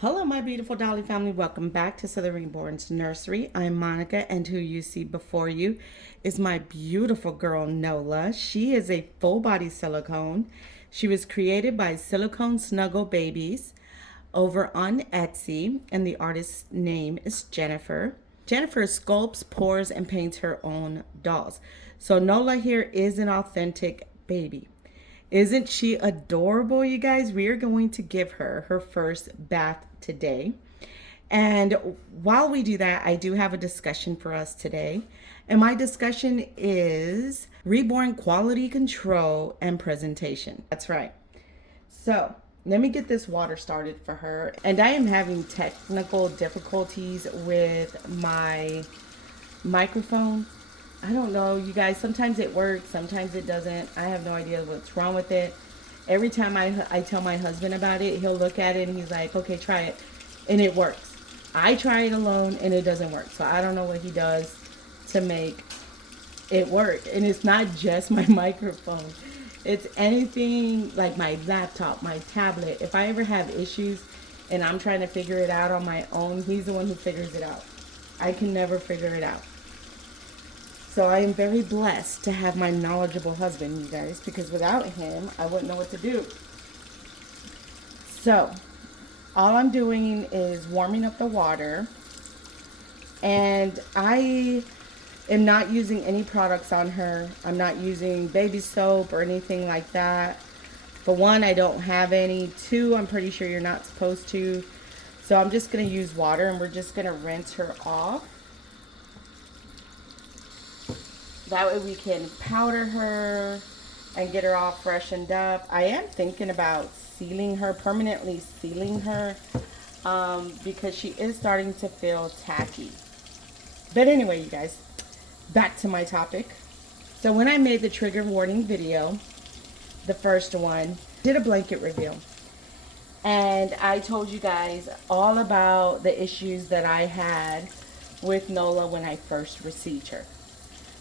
Hello, my beautiful Dolly family. Welcome back to Southern Reborn's Nursery. I'm Monica, and who you see before you is my beautiful girl, Nola. She is a full body silicone. She was created by Silicone Snuggles Babies over on Etsy, and the artist's name is Jennifer. Jennifer sculpts, pours, and paints her own dolls. So, Nola here is an authentic baby. Isn't she adorable, you guys? We are going to give her her first bath today. And while we do that, I do have a discussion for us today. And my discussion is Reborn quality control and presentation. That's right. So let me get this water started for her. And I am having technical difficulties with my microphone. I don't know, you guys. Sometimes it works, sometimes it doesn't. I have no idea what's wrong with it. Every time I tell my husband about it, he'll look at it and he's like, okay, try it. And it works. I try it alone and it doesn't work. So I don't know what he does to make it work. And it's not just my microphone, it's anything like my laptop, my tablet. If I ever have issues and I'm trying to figure it out on my own, he's the one who figures it out. I can never figure it out. So I am very blessed to have my knowledgeable husband, you guys, because without him, I wouldn't know what to do. So all I'm doing is warming up the water, and I am not using any products on her. I'm not using baby soap or anything like that. For one, I don't have any. Two, I'm pretty sure you're not supposed to. So I'm just going to use water, and we're just going to rinse her off. That way we can powder her and get her all freshened up. I am thinking about sealing her, permanently sealing her, because she is starting to feel tacky. But anyway, you guys, back to my topic. So when I made the trigger warning video, the first one, did a blanket reveal. And I told you guys all about the issues that I had with Nola when I first received her.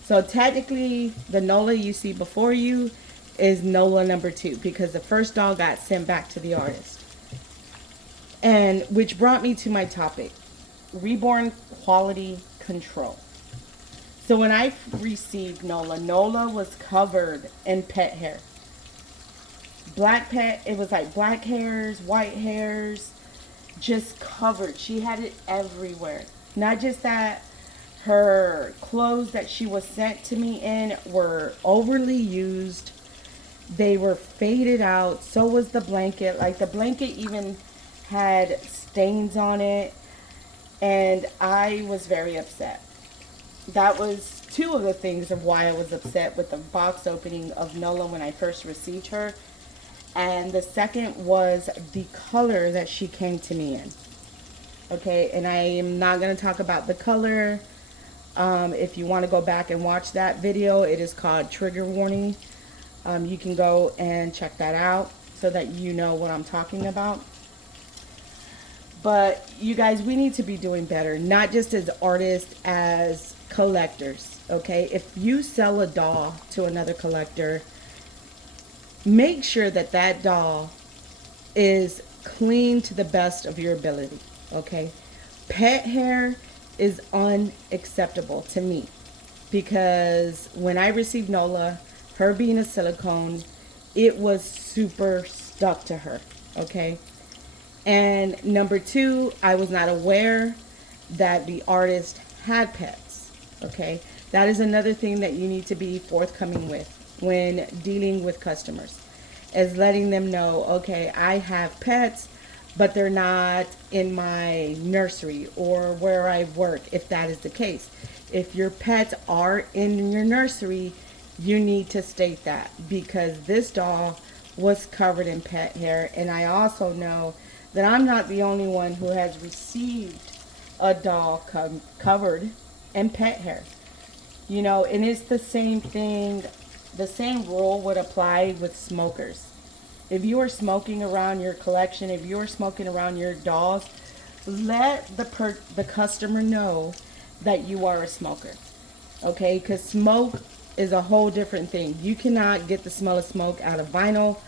So technically, the Nola you see before you is Nola number 2, because the first doll got sent back to the artist. And which brought me to my topic, Reborn quality control. So when I received Nola, Nola was covered in pet hair. Black pet, it was like black hairs, white hairs, just covered. She had it everywhere. Not just that, her clothes that she was sent to me in were overly used. They were faded out. So was the blanket. Like the blanket even had stains on it. And I was very upset. That was two of the things of why I was upset with the box opening of Nola when I first received her. And the second was the color that she came to me in. Okay, and I am not going to talk about the color. If you want to go back and watch that video, it is called Trigger Warning. You can go and check that out so that you know what I'm talking about. But you guys, we need to be doing better, not just as artists, as collectors. Okay, if you sell a doll to another collector, make sure that that doll is clean to the best of your ability. Okay, pet hair is unacceptable to me, because when I received Nola, her being a silicone, it was super stuck to her. Okay, and number 2, I was not aware that the artist had pets. Okay, that is another thing that you need to be forthcoming with when dealing with customers, is letting them know, okay, I have pets, but they're not in my nursery or where I work, if that is the case. If your pets are in your nursery, you need to state that, because this doll was covered in pet hair. And I also know that I'm not the only one who has received a doll covered in pet hair. You know, and it's the same thing, the same rule would apply with smokers. If you are smoking around your collection, if you are smoking around your dolls, let the customer know that you are a smoker. Okay, because smoke is a whole different thing. You cannot get the smell of smoke out of vinyl.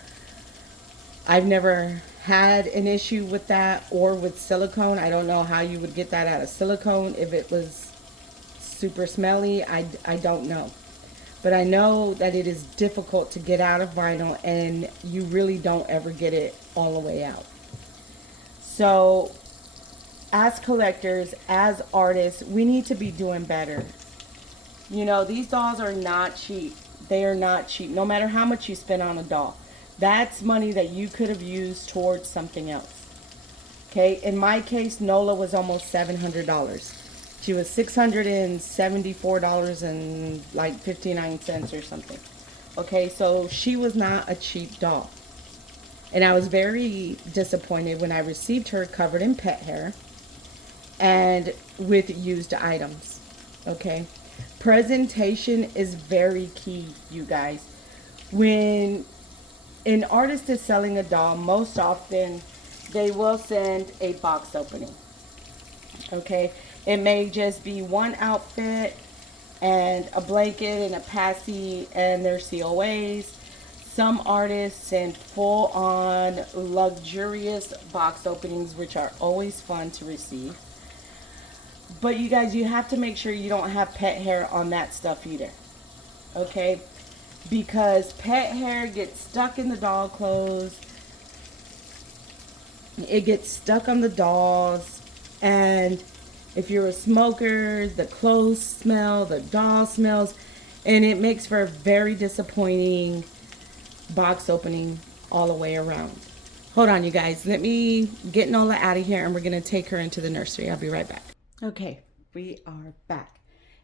I've never had an issue with that or with silicone. I don't know how you would get that out of silicone if it was super smelly. I don't know. But I know that it is difficult to get out of vinyl, and you really don't ever get it all the way out. So, as collectors, as artists, we need to be doing better. You know, these dolls are not cheap. They are not cheap, no matter how much you spend on a doll. That's money that you could have used towards something else. Okay, in my case, Nola was almost $700. She was $674 and like 59 cents or something. Okay, so she was not a cheap doll. And I was very disappointed when I received her covered in pet hair and with used items. Okay, presentation is very key, you guys. When an artist is selling a doll, most often they will send a box opening. Okay, it may just be one outfit and a blanket and a passy and their COAs. Some artists send full on luxurious box openings, which are always fun to receive. But you guys, you have to make sure you don't have pet hair on that stuff either. Okay? Because pet hair gets stuck in the doll clothes. It gets stuck on the dolls. And if you're a smoker, the clothes smell, the doll smells. And it makes for a very disappointing box opening all the way around. Hold on, you guys. Let me get Nola out of here and we're going to take her into the nursery. I'll be right back. Okay, we are back.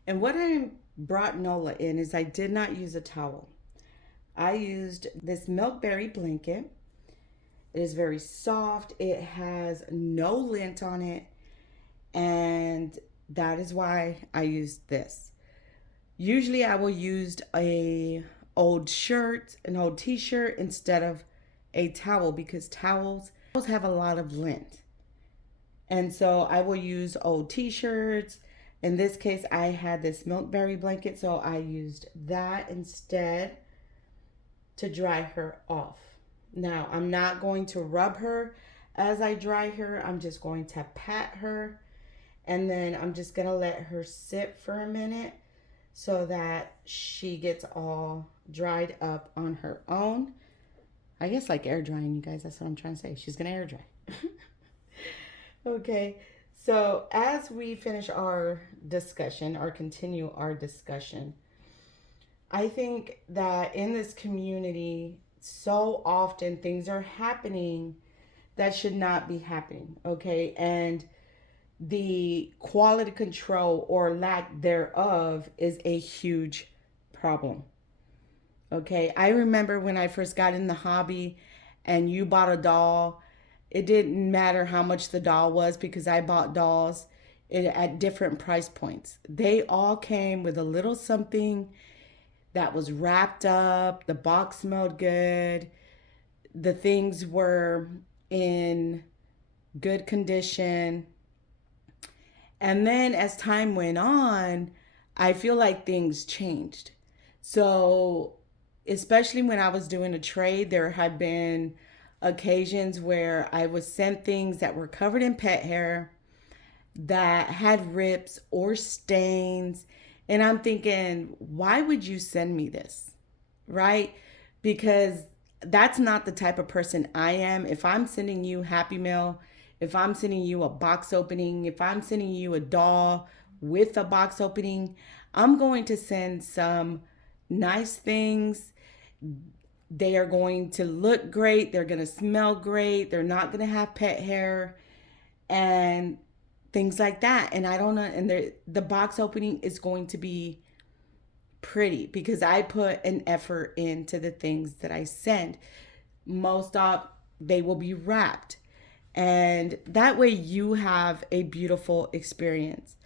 And what I brought Nola in is I did not use a towel. I used this milkberry blanket. It is very soft. It has no lint on it. And that is why I used this. Usually I will use a old shirt, an old t-shirt instead of a towel because towels have a lot of lint. And so I will use old t-shirts. In this case, I had this milkberry blanket, so I used that instead to dry her off. Now, I'm not going to rub her as I dry her. I'm just going to pat her. And then I'm just going to let her sit for a minute so that she gets all dried up on her own. I guess like air drying, you guys. That's what I'm trying to say. She's going to air dry. Okay. So as we finish our discussion or continue our discussion, I think that in this community, so often things are happening that should not be happening. Okay. And the quality control or lack thereof is a huge problem. Okay, I remember when I first got in the hobby and you bought a doll, it didn't matter how much the doll was because I bought dolls at different price points. They all came with a little something that was wrapped up, the box smelled good, the things were in good condition. And then as time went on, I feel like things changed. So, especially when I was doing a trade, there had been occasions where I was sent things that were covered in pet hair that had rips or stains. And I'm thinking, why would you send me this? Right? Because that's not the type of person I am. If I'm sending you Happy Mail, if I'm sending you a box opening, if I'm sending you a doll with a box opening, I'm going to send some nice things. They are going to look great. They're going to smell great. They're not going to have pet hair and things like that. And I don't know. And the box opening is going to be pretty because I put an effort into the things that I send. Most of they will be wrapped. And that way you have a beautiful experience.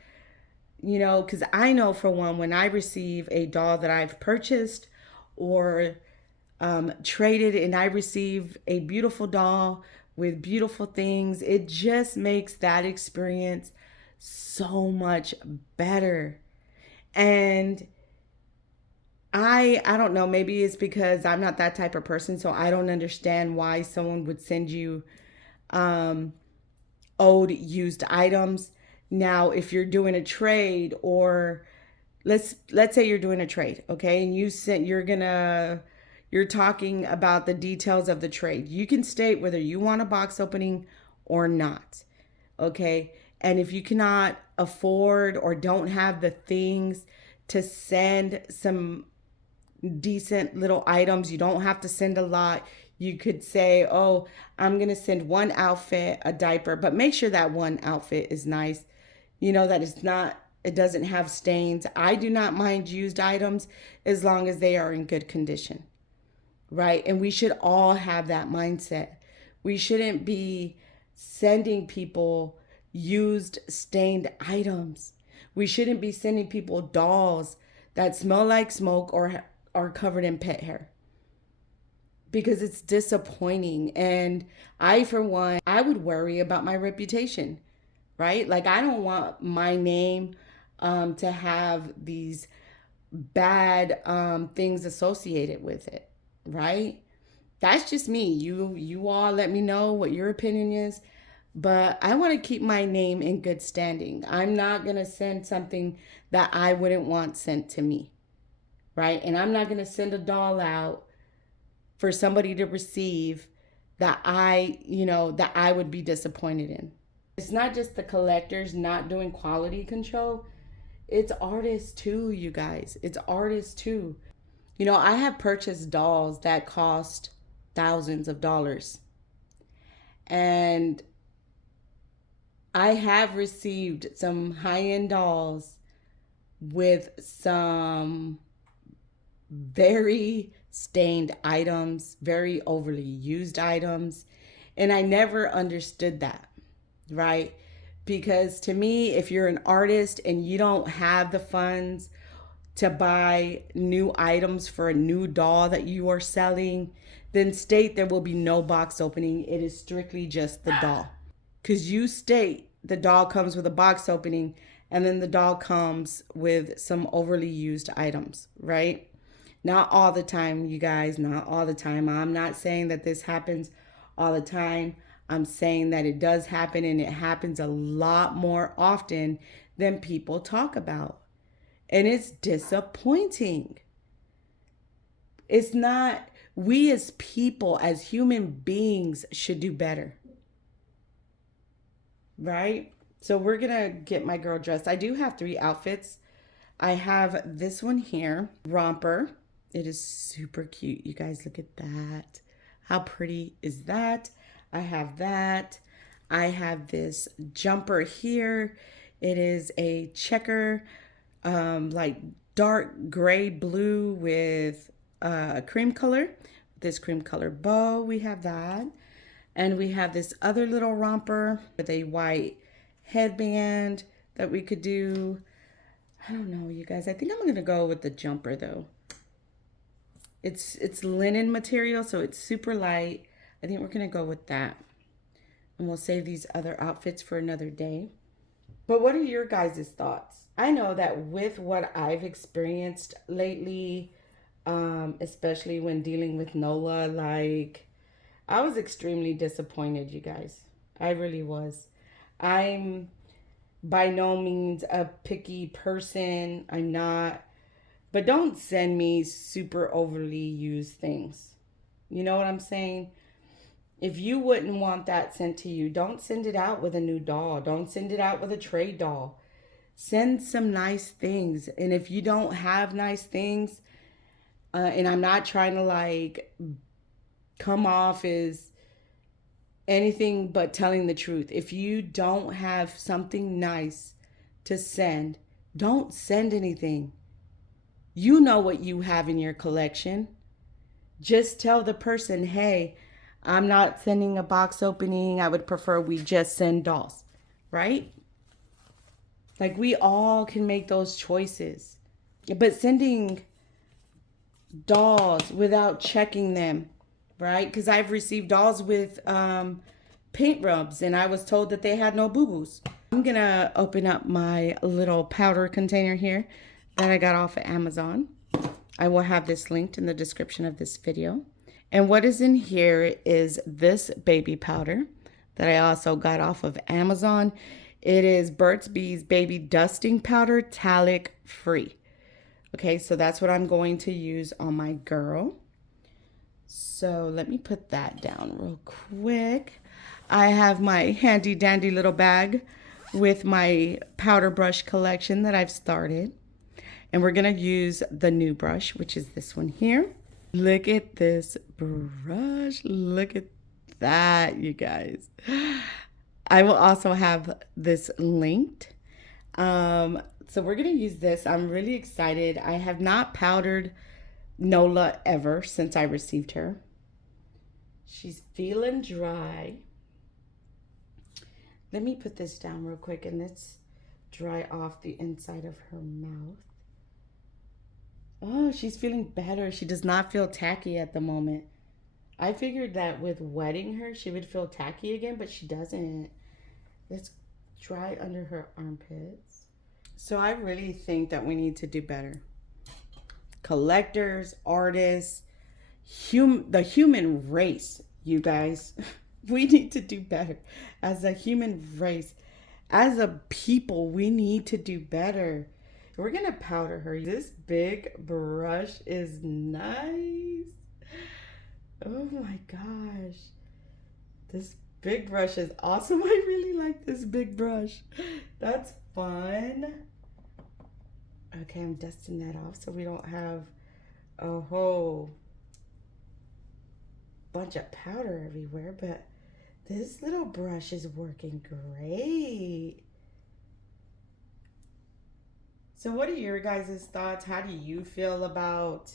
You know, because I know for one, when I receive a doll that I've purchased or traded and I receive a beautiful doll with beautiful things, it just makes that experience so much better. And I don't know, maybe it's because I'm not that type of person, so I don't understand why someone would send you old used items. Now, if you're doing a trade, or let's say you're doing a trade, okay, and you're talking about the details of the trade. You can state whether you want a box opening or not, okay? And if you cannot afford or don't have the things to send some decent little items, you don't have to send a lot. You could say, oh, I'm going to send one outfit, a diaper, but make sure that one outfit is nice. That it doesn't have stains. I do not mind used items as long as they are in good condition, right? And we should all have that mindset. We shouldn't be sending people used, stained items. We shouldn't be sending people dolls that smell like smoke or are covered in pet hair, because it's disappointing. And for one, I would worry about my reputation, right? Like, I don't want my name to have these bad things associated with it, right? That's just me. You all let me know what your opinion is, but I want to keep my name in good standing. I'm not going to send something that I wouldn't want sent to me, right? And I'm not going to send a doll out for somebody to receive that I would be disappointed in. It's not just the collectors not doing quality control. It's artists too, you guys. It's artists too. I have purchased dolls that cost thousands of dollars. And I have received some high-end dolls with some very stained items, very overly used items. And I never understood that, right? Because to me, if you're an artist and you don't have the funds to buy new items for a new doll that you are selling, then state there will be no box opening. It is strictly just the doll. Because you state the doll comes with a box opening, and then the doll comes with some overly used items, right? Not all the time, you guys, not all the time. I'm not saying that this happens all the time. I'm saying that it does happen, and it happens a lot more often than people talk about. And it's disappointing. It's not, we as people, as human beings, should do better. Right? So we're going to get my girl dressed. I do have 3 outfits. I have this one here, romper. It is super cute. You guys, look at that. How pretty is that? I have that. I have this jumper here. It is a checker, like dark gray blue with cream color. This cream color bow, we have that. And we have this other little romper with a white headband that we could do. I don't know, you guys. I think I'm going to go with the jumper, though. It's linen material, so it's super light. I think we're going to go with that. And we'll save these other outfits for another day. But what are your guys' thoughts? I know that with what I've experienced lately, especially when dealing with Nola, like, I was extremely disappointed, you guys. I really was. I'm by no means a picky person. I'm not. But don't send me super overly used things. You know what I'm saying? If you wouldn't want that sent to you, don't send it out with a new doll. Don't send it out with a trade doll. Send some nice things. And if you don't have nice things, and I'm not trying to like come off as anything but telling the truth. If you don't have something nice to send, don't send anything. You know what you have in your collection. Just tell the person, hey, I'm not sending a box opening. I would prefer we just send dolls, right? Like, we all can make those choices. But sending dolls without checking them, right? Because I've received dolls with paint rubs, and I was told that they had no boo-boos. I'm going to open up my little powder container here that I got off of Amazon. I will have this linked in the description of this video. And what is in here is this baby powder that I also got off of Amazon. It is Burt's Bees Baby Dusting Powder Talc Free. Okay, so that's what I'm going to use on my girl. So let me put that down real quick. I have my handy dandy little bag with my powder brush collection that I've started. And we're gonna use the new brush, which is this one here. Look at this brush. Look at that, you guys. I will also have this linked. So we're gonna use this. I'm really excited. I have not powdered Nola ever since I received her. She's feeling dry. Let me put this down real quick and let's dry off the inside of her mouth. Oh, she's feeling better. She does not feel tacky at the moment. I figured that with wetting her, she would feel tacky again, but she doesn't. Let's dry under her armpits. So I really think that we need to do better. Collectors, artists, the human race, you guys. We need to do better. As a human race, as a people, we need to do better. We're gonna powder her. This big brush is nice. Oh my gosh. This big brush is awesome. I really like this big brush. That's fun. Okay, I'm dusting that off so we don't have a whole bunch of powder everywhere, but this little brush is working great. So what are your guys' thoughts? How do you feel about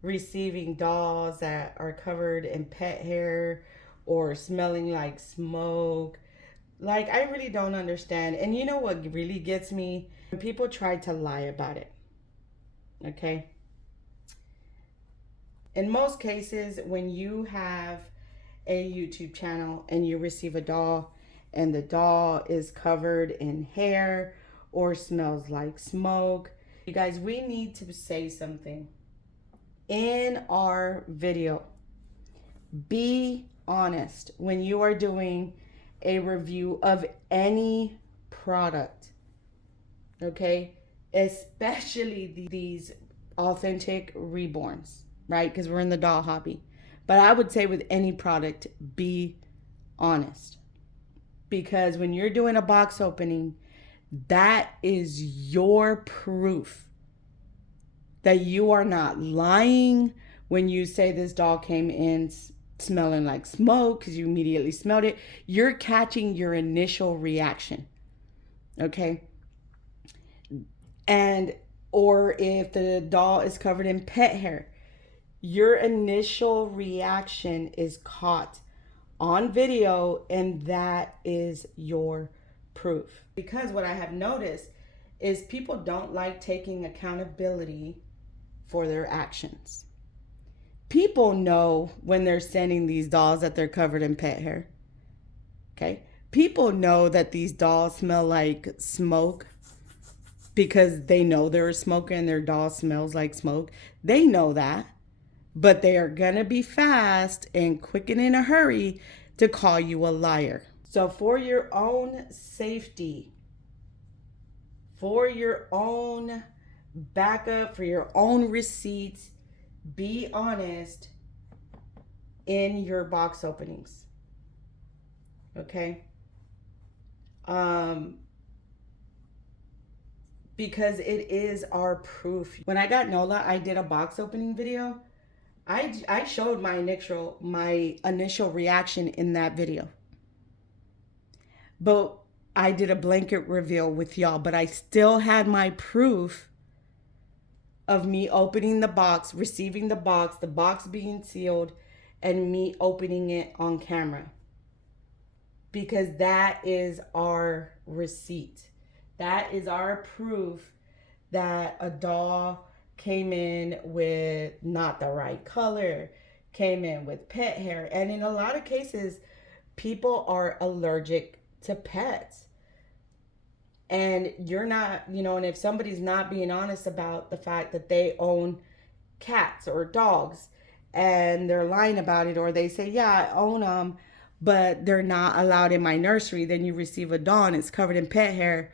receiving dolls that are covered in pet hair or smelling like smoke? Like, I really don't understand. And you know what really gets me? When people try to lie about it. Okay? In most cases, when you have a YouTube channel and you receive a doll and the doll is covered in hair or smells like smoke, you guys, we need to say something in our video. Be honest when you are doing a review of any product, okay? Especially these authentic reborns, right? Because we're in the doll hobby. But I would say with any product, be honest. Because when you're doing a box opening, that is your proof that you are not lying when you say this doll came in smelling like smoke because you immediately smelled it. You're catching your initial reaction, okay? And or if the doll is covered in pet hair, your initial reaction is caught on video, and that is your proof. Because what I have noticed is people don't like taking accountability for their actions. People know when they're sending these dolls that they're covered in pet hair. Okay? People know that these dolls smell like smoke because they know they're a smoker and their doll smells like smoke. They know that. But they are going to be fast and quick and in a hurry to call you a liar. So for your own safety, for your own backup, for your own receipts, be honest in your box openings. Okay? Because it is our proof. When I got Nola, I did a box opening video. I showed my initial reaction in that video. But I did a blanket reveal with y'all, but I still had my proof of me opening the box, receiving the box being sealed, and me opening it on camera. Because that is our receipt. That is our proof that a doll came in with not the right color, came in with pet hair. And in a lot of cases, people are allergic to pets. And you're not, and if somebody's not being honest about the fact that they own cats or dogs and they're lying about it, or they say, yeah, I own them, but they're not allowed in my nursery. Then you receive a doll and it's covered in pet hair.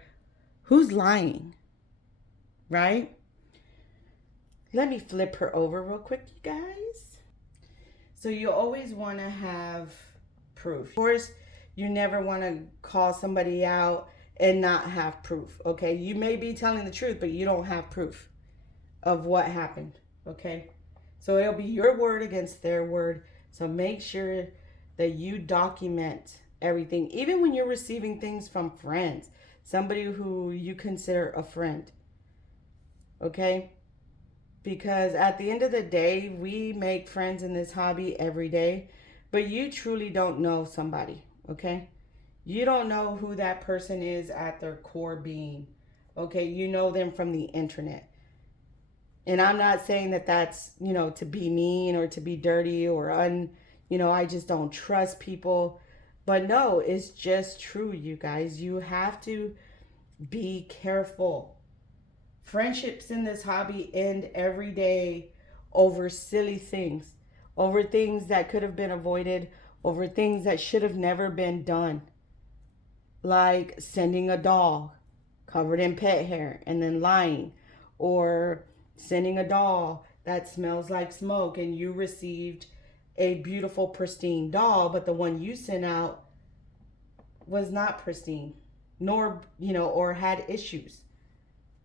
Who's lying? Right? Let me flip her over real quick, you guys. So you always want to have proof. Of course, you never want to call somebody out and not have proof, okay? You may be telling the truth, but you don't have proof of what happened, okay? So it'll be your word against their word. So make sure that you document everything, even when you're receiving things from friends, somebody who you consider a friend, okay? Because at the end of the day, we make friends in this hobby every day, but you truly don't know somebody, okay? You don't know who that person is at their core being, okay? You know them from the internet. And I'm not saying that that's, to be mean or to be dirty or I just don't trust people. But no, it's just true, you guys. You have to be careful. Friendships in this hobby end every day over silly things, over things that could have been avoided, over things that should have never been done. Like sending a doll covered in pet hair and then lying, or sending a doll that smells like smoke and you received a beautiful, pristine doll, but the one you sent out was not pristine, nor, or had issues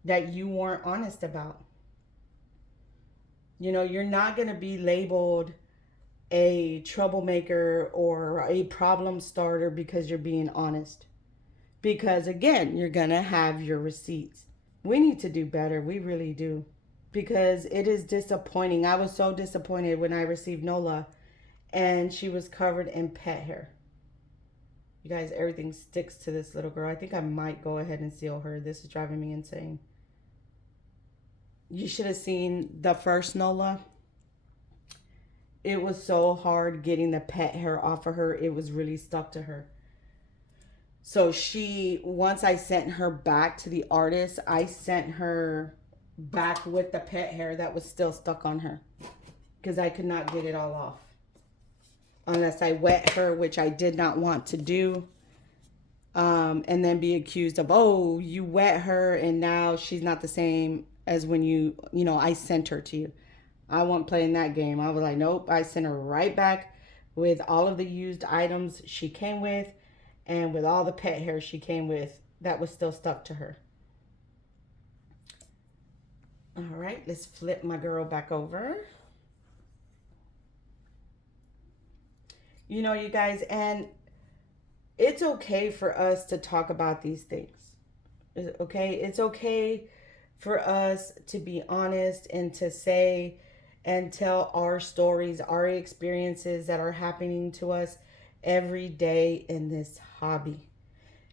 that you weren't honest about. You're not going to be labeled a troublemaker or a problem starter because you're being honest. Because again, you're going to have your receipts. We need to do better. We really do. Because it is disappointing. I was so disappointed when I received Nola and she was covered in pet hair. You guys, everything sticks to this little girl. I think I might go ahead and seal her. This is driving me insane. You should have seen the first Nola. It was so hard getting the pet hair off of her. It was really stuck to her. So once I sent her back to the artist, I sent her back with the pet hair that was still stuck on her. Because I could not get it all off. Unless I wet her, which I did not want to do. And then be accused of, oh, you wet her and now she's not the same as when I sent her to you. I wasn't playing that game. I was like, nope. I sent her right back with all of the used items she came with and with all the pet hair she came with that was still stuck to her. All right, let's flip my girl back over. You guys, and it's okay for us to talk about these things. Okay? It's okay for us to be honest and to say and tell our stories, our experiences that are happening to us every day in this hobby.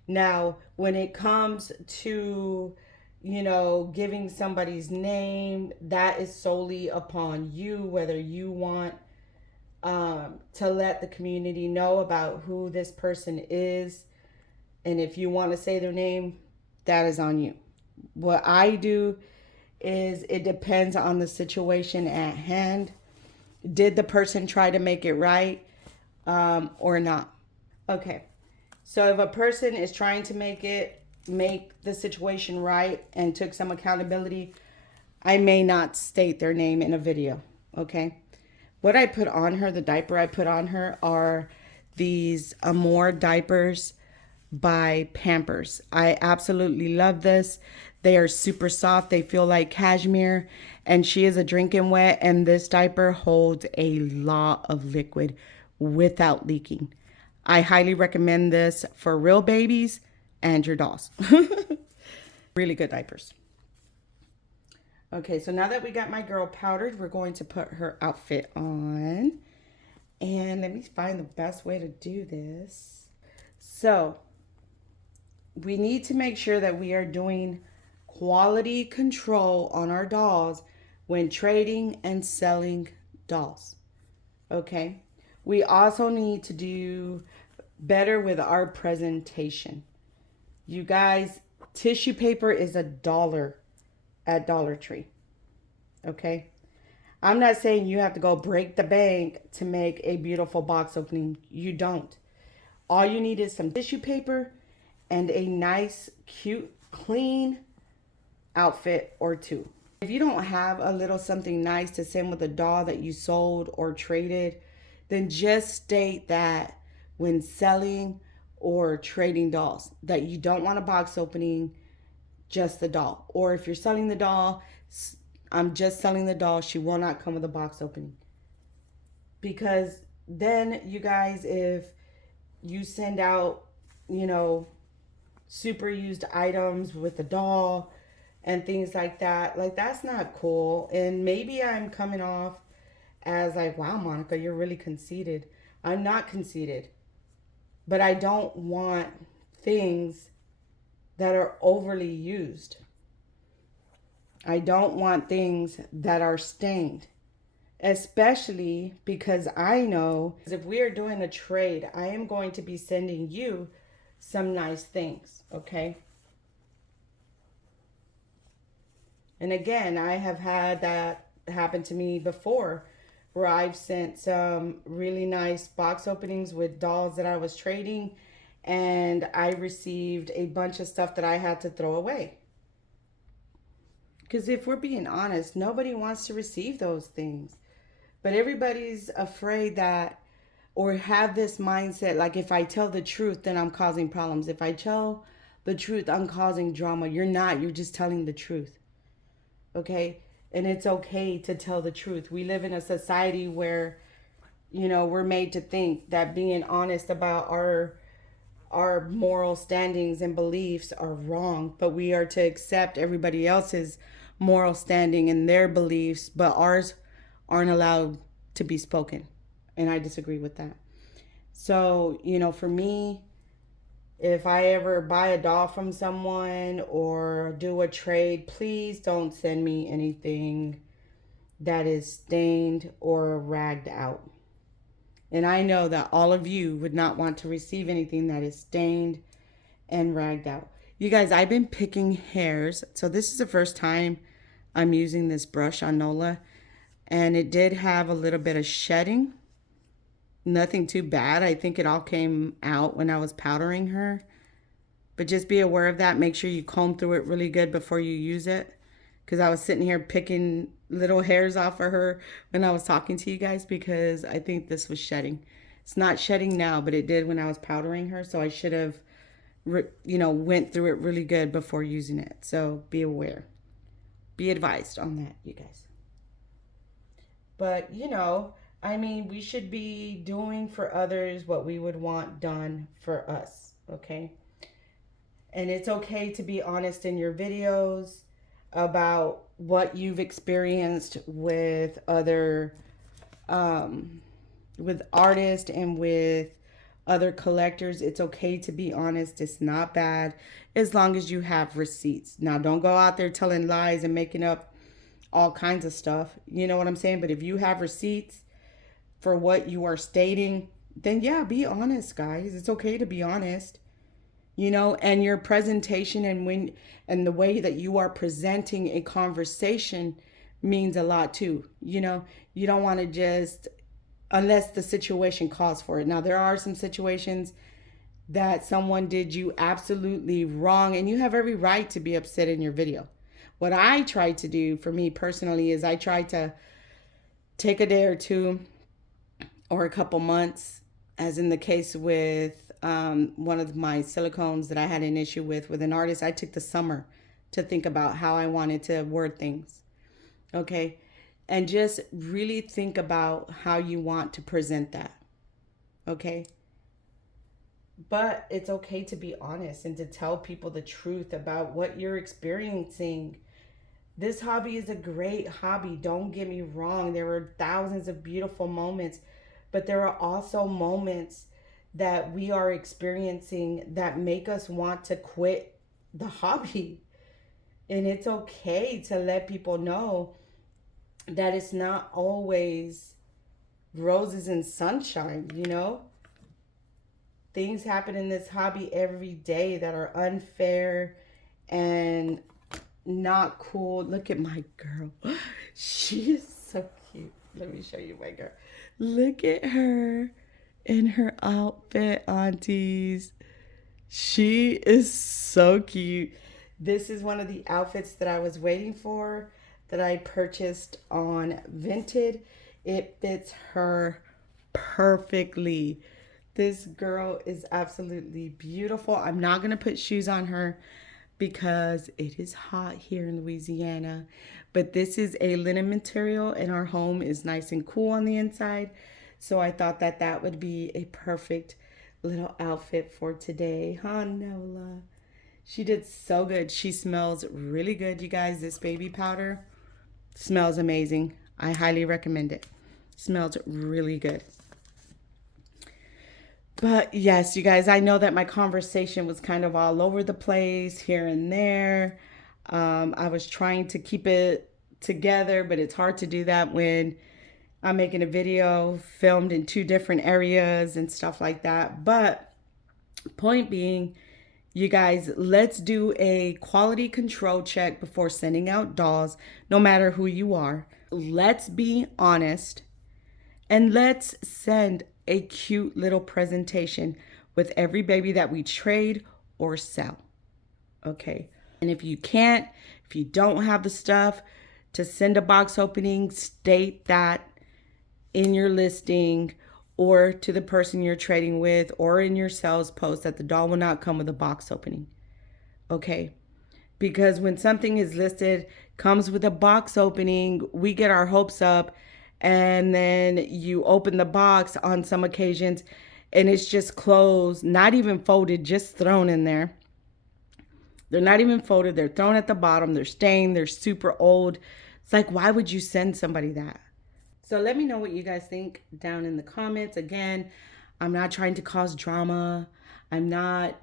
Now, when it comes to, giving somebody's name, that is solely upon you, whether you want to let the community know about who this person is. And if you want to say their name, that is on you. What I do is it depends on the situation at hand. Did the person try to make it right or not? Okay. So if a person is trying to make the situation right and took some accountability, I may not state their name in a video. Okay. What I put on her, the diaper I put on her, are these Amore diapers by Pampers. I absolutely love this. They are super soft. They feel like cashmere. And she is a drinking wet. And this diaper holds a lot of liquid without leaking. I highly recommend this for real babies and your dolls. Really good diapers. Okay, so now that we got my girl powdered, we're going to put her outfit on. And let me find the best way to do this. So we need to make sure that we are doing quality control on our dolls when trading and selling dolls. Okay? We also need to do better with our presentation. You guys, tissue paper is $1 at Dollar Tree. Okay? I'm not saying you have to go break the bank to make a beautiful box opening. You don't. All you need is some tissue paper and a nice, cute, clean outfit or two. If you don't have a little something nice to send with a doll that you sold or traded, then just state that when selling or trading dolls that you don't want a box opening, just the doll. Or if you're selling the doll, I'm just selling the doll. She will not come with a box opening. Because then, you guys, if you send out, you know, super used items with the doll and things like that, like, that's not cool. And maybe I'm coming off as like, wow, Monica, you're really conceited. I'm not conceited, but I don't want things that are overly used. I don't want things that are stained, especially because I know if we are doing a trade, I am going to be sending you some nice things, okay? And again, I have had that happen to me before, where I've sent some really nice box openings with dolls that I was trading, and I received a bunch of stuff that I had to throw away. Because if we're being honest, nobody wants to receive those things. But everybody's afraid that, or have this mindset, like, if I tell the truth, then I'm causing problems. If I tell the truth, I'm causing drama. You're not. You're just telling the truth. Okay? And it's okay to tell the truth. We live in a society where, you know, we're made to think that being honest about our moral standings and beliefs are wrong, but we are to accept everybody else's moral standing and their beliefs, but ours aren't allowed to be spoken. And I disagree with that. So, you know, for me, if I ever buy a doll from someone or do a trade, please don't send me anything that is stained or ragged out. And I know that all of you would not want to receive anything that is stained and ragged out. You guys, I've been picking hairs. So this is the first time I'm using this brush on Nola. And it did have a little bit of shedding. Nothing too bad. I think it all came out when I was powdering her. But just be aware of that. Make sure you comb through it really good before you use it. Because I was sitting here picking little hairs off of her when I was talking to you guys, because I think this was shedding. It's not shedding now, but it did when I was powdering her. So I should have, you know, went through it really good before using it. So be aware. Be advised on that, you guys. But, you know, I mean, we should be doing for others what we would want done for us, okay? And it's okay to be honest in your videos about what you've experienced with other, with artists and with other collectors. It's okay to be honest. It's not bad as long as you have receipts. Now, don't go out there telling lies and making up all kinds of stuff. You know what I'm saying? But if you have receipts for what you are stating, then yeah, be honest, guys. It's okay to be honest. You know, and your presentation and the way that you are presenting a conversation means a lot too. You know, you don't want to just, unless the situation calls for it. Now, there are some situations that someone did you absolutely wrong, and you have every right to be upset in your video. What I try to do for me personally is I try to take a day or two or a couple months, as in the case with one of my silicones that I had an issue with an artist. I took the summer to think about how I wanted to word things. Okay. And just really think about how you want to present that. Okay. But it's okay to be honest and to tell people the truth about what you're experiencing. This hobby is a great hobby. Don't get me wrong. There are thousands of beautiful moments, but there are also moments that we are experiencing that make us want to quit the hobby. And it's okay to let people know that it's not always roses and sunshine, you know? Things happen in this hobby every day that are unfair and not cool. Look at my girl. She is so cute. Let me show you my girl. Look at her. in her outfit, aunties. She is so cute. This is one of the outfits that I was waiting for that I purchased on Vinted. It fits her perfectly. This girl is absolutely beautiful. I'm not going to put shoes on her because it is hot here in Louisiana. But this is a linen material and our home is nice and cool on the inside. So I thought that that would be a perfect little outfit for today. Huh, Nola? She did so good. She smells really good, you guys. This baby powder smells amazing. I highly recommend it. Smells really good. But yes, you guys, I know that my conversation was kind of all over the place here and there. I was trying to keep it together, but it's hard to do that when I'm making a video filmed in two different areas and stuff like that. But point being, you guys, let's do a quality control check before sending out dolls, no matter who you are. Let's be honest and let's send a cute little presentation with every baby that we trade or sell. Okay. And if you can't, if you don't have the stuff to send a box opening, state that in your listing or to the person you're trading with or in your sales post that the doll will not come with a box opening. Okay? Because when something is listed, comes with a box opening, we get our hopes up and then you open the box on some occasions and it's just closed, not even folded, just thrown in there. They're not even folded, they're thrown at the bottom, they're stained, they're super old. It's like, why would you send somebody that? So let me know what you guys think down in the comments. Again, I'm not trying to cause drama. I'm not,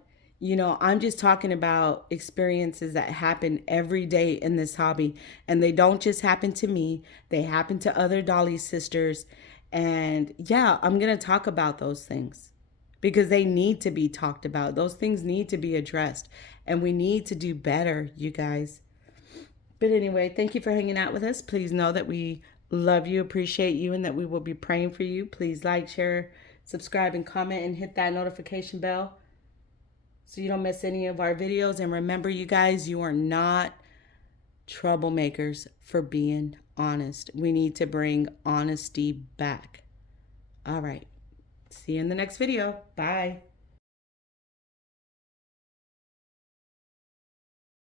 I'm just talking about experiences that happen every day in this hobby. And they don't just happen to me, they happen to other Dolly sisters. And yeah, I'm going to talk about those things because they need to be talked about. Those things need to be addressed. And we need to do better, you guys. But anyway, thank you for hanging out with us. Please know that we love you, appreciate you, and that we will be praying for you. Please like, share, subscribe, and comment, and hit that notification bell so you don't miss any of our videos. And remember, you guys, you are not troublemakers for being honest. We need to bring honesty back. All right. See you in the next video. Bye.